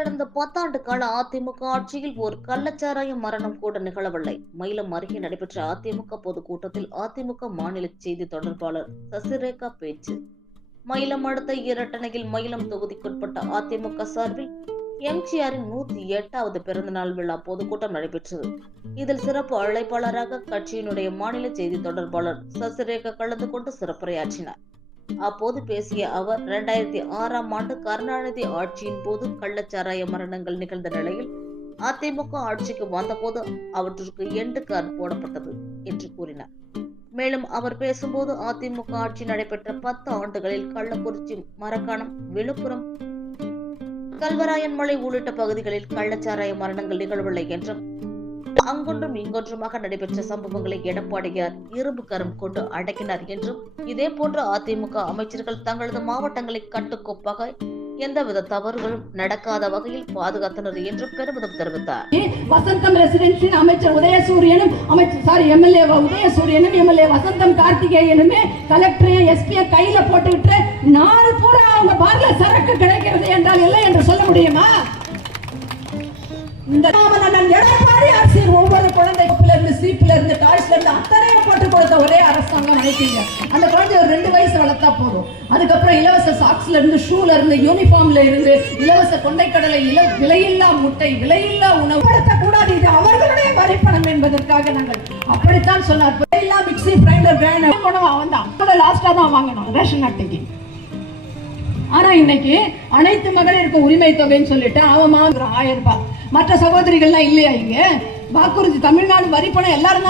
கடந்த பத்தாண்டு கால அதிமுக ஆட்சியில் ஒரு கள்ளச்சாராய மரணம் கூட நிகழவில்லை. மயிலம் அருகே நடைபெற்ற அதிமுக பொதுக்கூட்டத்தில் அதிமுக மாநில செய்தி தொடர்பாளர் சசிரேகா பேச்சு. மயிலம் அடுத்த இரட்டணையில் மயிலம் தொகுதிக்குட்பட்ட அதிமுக சார்பில் எம்ஜிஆரின் நூத்தி எட்டாவது பிறந்தநாள் விழா பொதுக்கூட்டம் நடைபெற்றது. இதில் சிறப்பு அழைப்பாளராக கட்சியினுடைய மாநில செய்தி தொடர்பாளர் சசிரேகா கலந்து கொண்டு சிறப்புரையாற்றினார். அப்போது பேசிய அவர் இரண்டாயிரத்தி ஆறாம் ஆண்டு கருணாநிதி ஆட்சியின் போது கள்ளச்சாராய மரணங்கள் நிகழ்ந்த நிலையில் அதிமுக ஆட்சிக்கு வந்தபோது அவற்றுக்கு எண்டு கார் போடப்பட்டது என்று கூறினார். மேலும் அவர் பேசும்போது அதிமுக ஆட்சி நடைபெற்ற பத்து ஆண்டுகளில் கள்ளக்குறிச்சி மரக்காணம் விழுப்புரம் கல்வராயன்மலை உள்ளிட்ட பகுதிகளில் கள்ளச்சாராய மரணங்கள் நிகழவில்லை என்றும் அங்கொன்றும் இங்கொன்றுமாக நடைபெற்ற சம்பவங்களை எடப்பாடியார் இரும்பு கரம் கொண்டு அடக்கினார் என்றும் இதே போன்ற அதிமுக அமைச்சர்கள் தங்களது மாவட்டங்களை கட்டுக்கோப்பாக எந்தவித தவறுகளும் நடக்காத வகையில் பாதுகாத்தனர் என்று பெருமிதம் தெரிவித்தார். வசந்தம் ரெசிடென்சின் அமைச்சர் உதயசூரியனும் அமைச்சர் சாரி எம்எல்ஏ உதயசூரியனும் எம்எல்ஏ வசந்தம் கார்த்திகேயனுமே கலெக்டரையும் எஸ்பியை கையில போட்டுக்கிட்டு நாள் பூரா அவங்க பார்ல சரக்கு கிடைக்கிறது என்றால் இல்லை என்று சொல்ல முடியுமா? இந்த ஒரே அரசாங்கம் நினைக்கிறீங்க அந்த குழந்தை ஒரு ரெண்டு வயசு வளர்த்தா போதும். அதுக்கப்புறம் இலவச சாக்ஸ்ல இருந்து ஷூல இருந்து யூனிஃபார்ம்ல இருந்து இலவச கொண்டைக்கடலை இல விலையில்லா முட்டை விலையில்லா உணவு. படுத்தக்கூடாது இது அவர்களுடைய வரிப்பணம் என்பதற்காக நாங்கள் அப்படித்தான் சொன்னார். எல்லாம் மிக்சி கிரைண்டர் வேணும். உணவு அவன் லாஸ்டா தான் வாங்கணும் ரேஷன் அட்டைக்கு ஆனா இன்னைக்கு அனைத்து மகளிருக்கும் உரிமை தொகைன்னு சொல்லிட்டு அவன் ஆயிரம் ரூபாய். மற்ற சகோதரிகள்லாம் இல்லையா இங்க? வாக்குறுதி தமிழ்நாடு வரி பணம் எல்லாரும் தான்